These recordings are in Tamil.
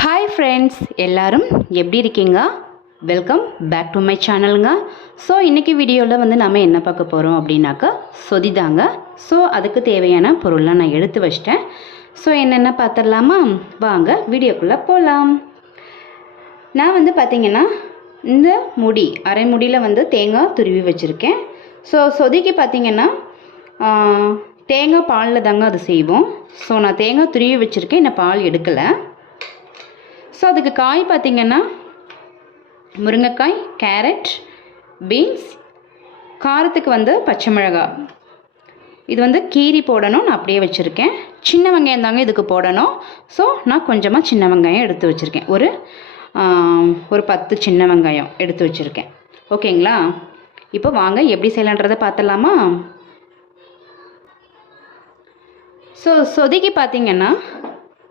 ஹாய் ஃப்ரெண்ட்ஸ், எல்லாரும் எப்படி இருக்கீங்க? வெல்கம் பேக் டு மை சேனலுங்க. ஸோ இன்றைக்கி வீடியோவில் வந்து நம்ம என்ன பார்க்க போகிறோம் அப்படின்னாக்கா சொதிதாங்க. ஸோ அதுக்கு தேவையான பொருள்லாம் நான் எடுத்து வச்சிட்டேன். ஸோ என்னென்ன பார்த்துடலாமா? வாங்க வீடியோக்குள்ளே போகலாம். நான் வந்து பார்த்திங்கன்னா இந்த முடி அரை முடியில் வந்து தேங்காய் துருவி வச்சுருக்கேன். ஸோ சொதிக்கு பார்த்திங்கன்னா தேங்காய் பாலில் தாங்க அது செய்வோம். ஸோ நான் தேங்காய் துருவி வச்சுருக்கேன், இன்னும் பால் எடுக்கலை. ஸோ அதுக்கு காய் பார்த்திங்கன்னா முருங்கைக்காய், கேரட், பீன்ஸ், காரத்துக்கு வந்து பச்சை மிளகாய். இது வந்து கீரி போடணும், நான் அப்படியே வச்சுருக்கேன். சின்ன வெங்காயம் தாங்க இதுக்கு போடணும். ஸோ நான் கொஞ்சமாக சின்ன வெங்காயம் எடுத்து வச்சுருக்கேன். ஒரு 10 சின்ன வெங்காயம் எடுத்து வச்சுருக்கேன். ஓகேங்களா? இப்போ வாங்க எப்படி செய்யலான்றதை பார்த்துடலாமா? ஸோ சொதிக்கு பார்த்திங்கன்னா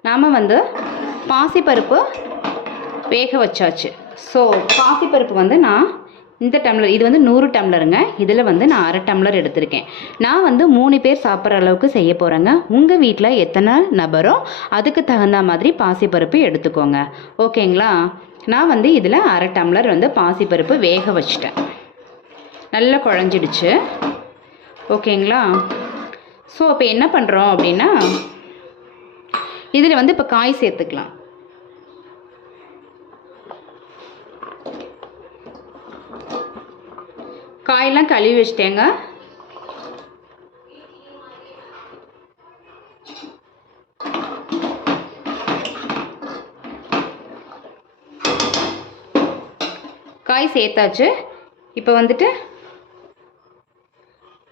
நாம் வந்து பாசிப்பருப்பு வேக வச்சாச்சு. ஸோ பாசிப்பருப்பு வந்து நான் இந்த டம்ளர், இது வந்து 100 டம்ளருங்க. இதில் வந்து நான் அரை டம்ளர் எடுத்திருக்கேன். நான் வந்து 3 பேர் சாப்பிட்ற அளவுக்கு செய்ய போகிறேங்க. உங்கள் வீட்டில் எத்தனை நபரோ அதுக்கு தகுந்த மாதிரி பாசிப்பருப்பு எடுத்துக்கோங்க. ஓகேங்களா? நான் வந்து இதில் அரை டம்ளர் வந்து பாசிப்பருப்பு வேக வச்சிட்டேன். நல்லா குழஞ்சிடுச்சு. ஓகேங்களா? ஸோ இப்போ என்ன பண்ணுறோம் அப்படின்னா, இதில் வந்து இப்போ காய் சேர்த்துக்கலாம். காயெல்லாம் கழுவி வச்சிட்டேங்க. காய் சேர்த்தாச்சு. இப்போ வந்துட்டு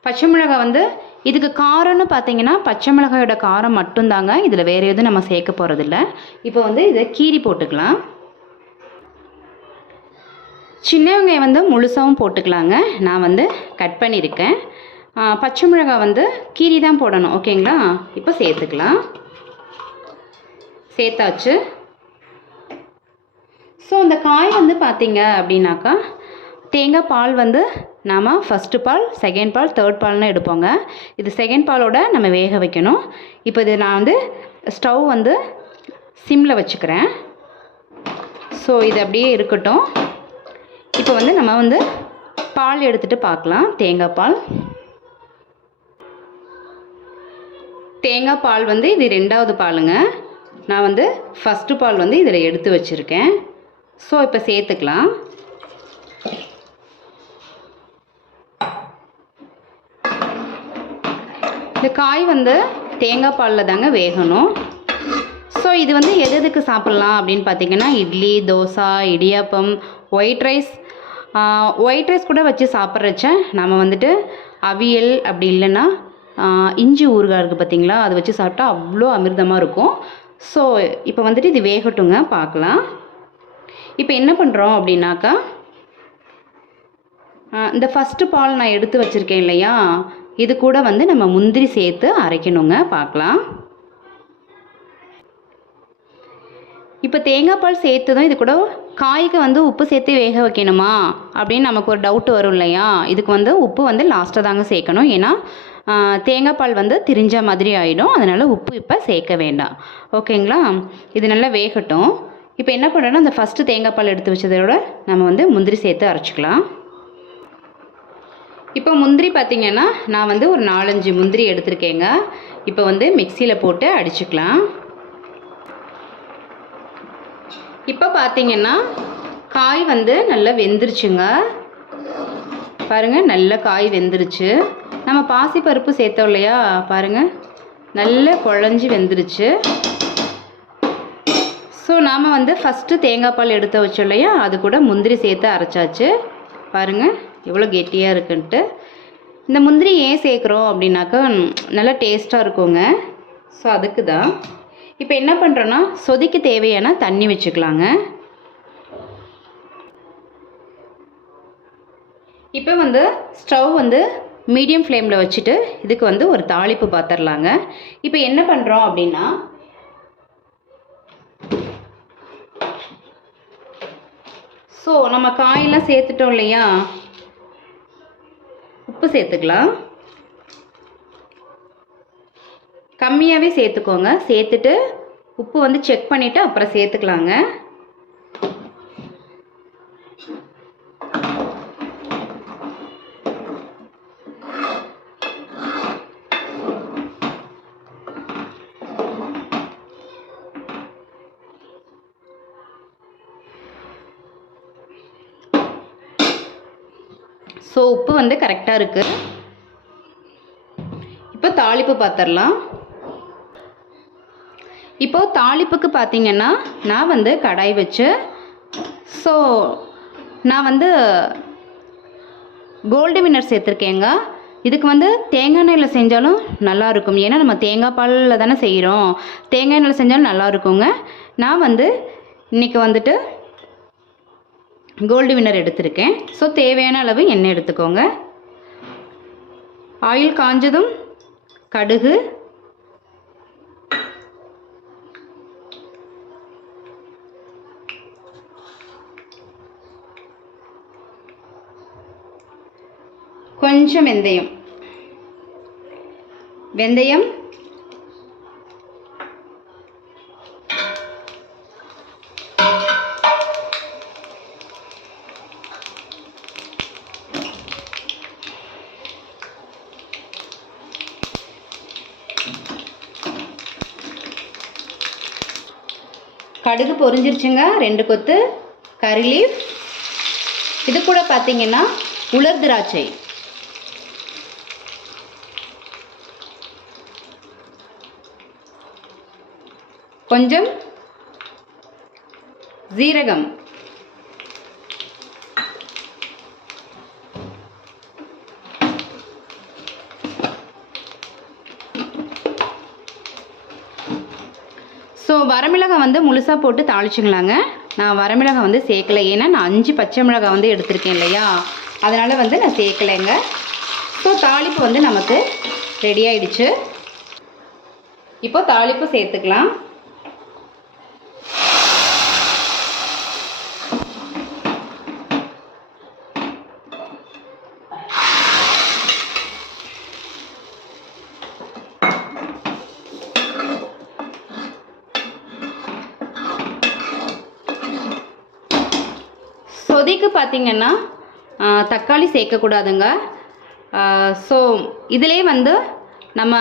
பச்சை மிளகாய் வந்து இதுக்கு காரம்னு பார்த்தீங்கன்னா பச்சை மிளகாயோட காரம் மட்டும்தாங்க. இதில் வேறு எதுவும் நம்ம சேர்க்க போகிறதில்ல. இப்போ வந்து இதை கீரி போட்டுக்கலாம். சின்ன வெங்காயம் வந்து முழுசாகவும் போட்டுக்கலாங்க. நான் வந்து கட் பண்ணியிருக்கேன். பச்சை மிளகாய் வந்து கீரி தான் போடணும். ஓகேங்களா? இப்போ சேர்த்துக்கலாம். சேர்த்தாச்சு. ஸோ அந்த காய் வந்து பார்த்தீங்க அப்படின்னாக்கா தேங்காய் பால் வந்து நாம் ஃபஸ்ட்டு பால், செகண்ட் பால், தேர்ட் பால்னு எடுப்போங்க. இது செகண்ட் பாலோட நம்ம வேக வைக்கணும். இப்போ இது நான் வந்து ஸ்டவ் வந்து சிம்மில் வச்சுக்கிறேன். ஸோ இது அப்படியே இருக்கட்டும். இப்போ வந்து நம்ம வந்து பால் எடுத்துகிட்டு பார்க்கலாம். தேங்காய் பால் வந்து இது 2வது பாலுங்க. நான் வந்து ஃபஸ்ட்டு பால் வந்து இதில் எடுத்து வச்சுருக்கேன். ஸோ இப்போ சேர்த்துக்கலாம். இந்த காய் வந்து தேங்காய் பாலில் தாங்க வேகணும். ஸோ இது வந்து எதுக்கு சாப்பிட்லாம் அப்படின்னு பார்த்தீங்கன்னா, இட்லி, தோசை, இடியாப்பம், ஒயிட் ரைஸ் கூட வச்சு சாப்பிட்றச்ச நம்ம வந்துட்டு அவியல், அப்படி இல்லைன்னா இஞ்சி ஊறுகாய் இருக்குது பார்த்தீங்களா, அதை வச்சு சாப்பிட்டா அவ்வளோ அமிர்தமாக இருக்கும். ஸோ இப்போ வந்துட்டு இது வேகட்டுங்க, பார்க்கலாம். இப்போ என்ன பண்ணுறோம் அப்படின்னாக்கா, இந்த ஃபஸ்ட்டு பால் நான் எடுத்து வச்சுருக்கேன் இல்லையா, இது கூட வந்து நம்ம முந்திரி சேர்த்து அரைக்கணுங்க. பார்க்கலாம். இப்போ தேங்காய் பால் சேர்த்ததும் இது கூட காய்க்கு வந்து உப்பு சேர்த்து வேக வைக்கணுமா அப்படின்னு நமக்கு ஒரு டவுட் வரும் இல்லையா. இதுக்கு வந்து உப்பு வந்து லாஸ்ட்டாக தாங்க சேர்க்கணும். ஏன்னா தேங்காய் பால் வந்து திரிஞ்ச மாதிரி ஆகிடும். அதனால் உப்பு இப்போ சேர்க்க வேண்டாம். ஓகேங்களா? இது நல்லா வேகட்டும். இப்போ என்ன பண்ணுறோன்னா, அந்த ஃபஸ்ட்டு தேங்காய் பால் எடுத்து வச்சதோட நம்ம வந்து முந்திரி சேர்த்து அரைச்சிக்கலாம். இப்போ முந்திரி பார்த்திங்கன்னா நான் வந்து ஒரு 4-5 முந்திரி எடுத்திருக்கேங்க. இப்போ வந்து மிக்சியில் போட்டு அடிச்சுக்கலாம். இப்போ பார்த்திங்கன்னா காய் வந்து நல்லா வெந்துருச்சுங்க. பாருங்கள், நல்ல காய் வெந்துருச்சு. நம்ம பாசிப்பருப்பு சேர்த்தோம் இல்லையா, பாருங்கள் நல்லா குழஞ்சி வெந்துருச்சு. ஸோ நாம் வந்து ஃபஸ்ட்டு தேங்காய் பால் எடுத்து வச்சோம் இல்லையா, அது கூட முந்திரி சேர்த்து அரைச்சாச்சு. பாருங்கள் எவ்வளோ கெட்டியாக இருக்குன்ட்டு. இந்த முந்திரி ஏன் சேர்க்குறோம் அப்படின்னாக்கா நல்லா டேஸ்ட்டாக இருக்குங்க. ஸோ அதுக்கு தான். இப்போ என்ன பண்ணுறோன்னா, சொதிக்கு தேவையான தண்ணி வச்சுக்கலாங்க. இப்போ வந்து ஸ்டவ் வந்து மீடியம் ஃப்ளேமில் வச்சுட்டு இதுக்கு வந்து ஒரு தாளிப்பு பார்த்துடலாங்க. இப்போ என்ன பண்ணுறோம் அப்படின்னா, ஸோ நம்ம காயெல்லாம் சேர்த்துட்டோம் இல்லையா, உப்பு சேர்த்துக்கலாம். கம்மியாகவே சேர்த்துக்கோங்க. சேர்த்துட்டு உப்பு வந்து செக் பண்ணிவிட்டு அப்புறம் சேர்த்துக்கலாங்க. ஸோ உப்பு வந்து கரெக்டாக இருக்குது. இப்போ தாளிப்பு பார்த்துடலாம். இப்போது தாளிப்புக்கு பார்த்திங்கன்னா நான் வந்து கடாய் வச்சு ஸோ நான் வந்து கோல்டு வின்னர் சேர்த்துருக்கேங்க. இதுக்கு வந்து தேங்காய் எண்ணெயில் செஞ்சாலும் நல்லாயிருக்கும். ஏன்னா நம்ம தேங்காய் பாலில் தானே செய்கிறோம். தேங்காய் எண்ணெயில் செஞ்சாலும் நல்லா இருக்குங்க. நான் வந்து இன்றைக்கி வந்துட்டு கோல்டு வின்னர் எடுத்திருக்கேன். ஸோ தேவையான அளவு எண்ணெய் எடுத்துக்கோங்க. ஆயில் காஞ்சதும் கடுகு, கொஞ்சம் வெந்தயம், கடுகு பொரிஞ்சிருச்சுங்க. 2 கொத்து கறி லீஃப். இது கூட பார்த்தீங்கன்னா உலர் திராட்சை, கொஞ்சம் ஜீரகம், ஸோ வரமிளகாய் வந்து முழுசாக போட்டு தாளிச்சுங்களாங்க. நான் வரமிளகாய் வந்து சேர்க்கலை. ஏன்னா நான் 5 பச்சை மிளகாய் வந்து எடுத்திருக்கேன் இல்லையா, அதனால் வந்து நான் சேர்க்கலைங்க. ஸோ தாளிப்பு வந்து நமக்கு ரெடி ஆயிடுச்சு. இப்போ தாளிப்பு சேர்த்துக்கலாம். சொதிக்கு பார்த்திங்கன்னா தக்காளி சேர்க்கக்கூடாதுங்க. ஸோ இதிலே வந்து நம்ம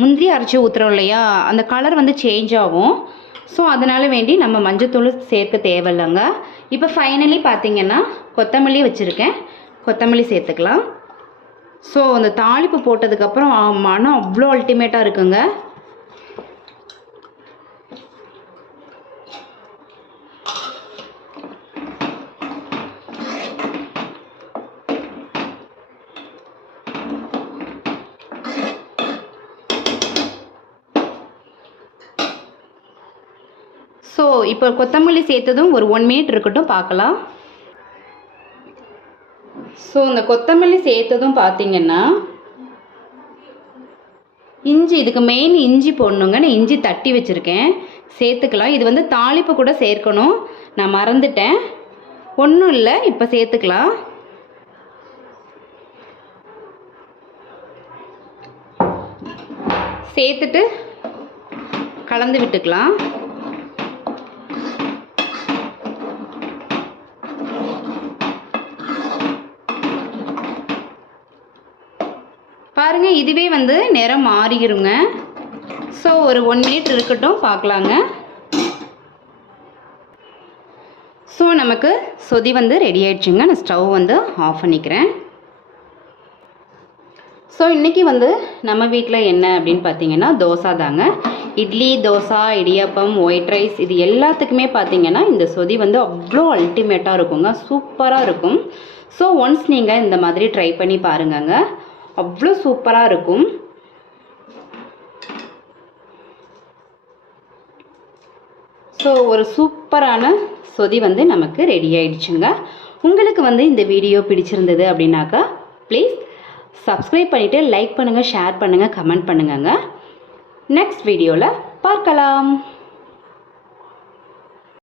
முந்திரி அரைச்சி ஊற்றுறோம் இல்லையா, அந்த கலர் வந்து சேஞ்ச் ஆகும். ஸோ அதனால் வேண்டி நம்ம மஞ்சத்தூள் சேர்க்க தேவையில்லைங்க. இப்போ ஃபைனலி பார்த்திங்கன்னா கொத்தமல்லி வச்சுருக்கேன், கொத்தமல்லி சேர்த்துக்கலாம். ஸோ அந்த தாளிப்பு போட்டதுக்கப்புறம் மனம் அவ்வளோ அல்டிமேட்டாக இருக்குங்க. ஸோ இப்போ கொத்தமல்லி சேர்த்ததும் ஒரு 1 மினிட் இருக்கட்டும், பார்க்கலாம். ஸோ இந்த கொத்தமல்லி சேர்த்ததும் பார்த்திங்கன்னா இஞ்சி, இதுக்கு மெயின் இஞ்சி போடணுங்க. நான் இஞ்சி தட்டி வச்சுருக்கேன், சேர்த்துக்கலாம். இது வந்து தாளிப்பு கூட சேர்க்கணும், நான் மறந்துட்டேன். ஒன்றும் இல்லை, இப்போ சேர்த்துக்கலாம். சேர்த்துட்டு கலந்து விட்டுக்கலாம். பாருங்கள், இதுவே வந்து நிறம் மாறிடுங்க. ஸோ ஒரு 1 மினிட் இருக்கட்டும், பார்க்கலாங்க. ஸோ நமக்கு சொதி வந்து ரெடி ஆயிடுச்சுங்க. நான் ஸ்டவ் வந்து ஆஃப் பண்ணிக்கிறேன். ஸோ இன்றைக்கி வந்து நம்ம வீட்டில் என்ன அப்படின்னு பார்த்தீங்கன்னா தோசை தாங்க. இட்லி, தோசை, இடியாப்பம், ஒயிட் ரைஸ், இது எல்லாத்துக்குமே பார்த்தீங்கன்னா இந்த சொதி வந்து அவ்வளோ அல்டிமேட்டாக இருக்குங்க, சூப்பராக இருக்கும். ஸோ ஒன்ஸ் நீங்கள் இந்த மாதிரி ட்ரை பண்ணி பாருங்கங்க, அவ்வளோ சூப்பராக இருக்கும். ஸோ ஒரு சூப்பரான சொதி வந்து நமக்கு ரெடி ஆயிடுச்சுங்க. உங்களுக்கு வந்து இந்த வீடியோ பிடிச்சிருந்தது அப்படின்னாக்கா ப்ளீஸ் சப்ஸ்கிரைப் பண்ணிவிட்டு லைக் பண்ணுங்கள், ஷேர் பண்ணுங்கள், கமெண்ட் பண்ணுங்கங்க. நெக்ஸ்ட் வீடியோவில் பார்க்கலாம்.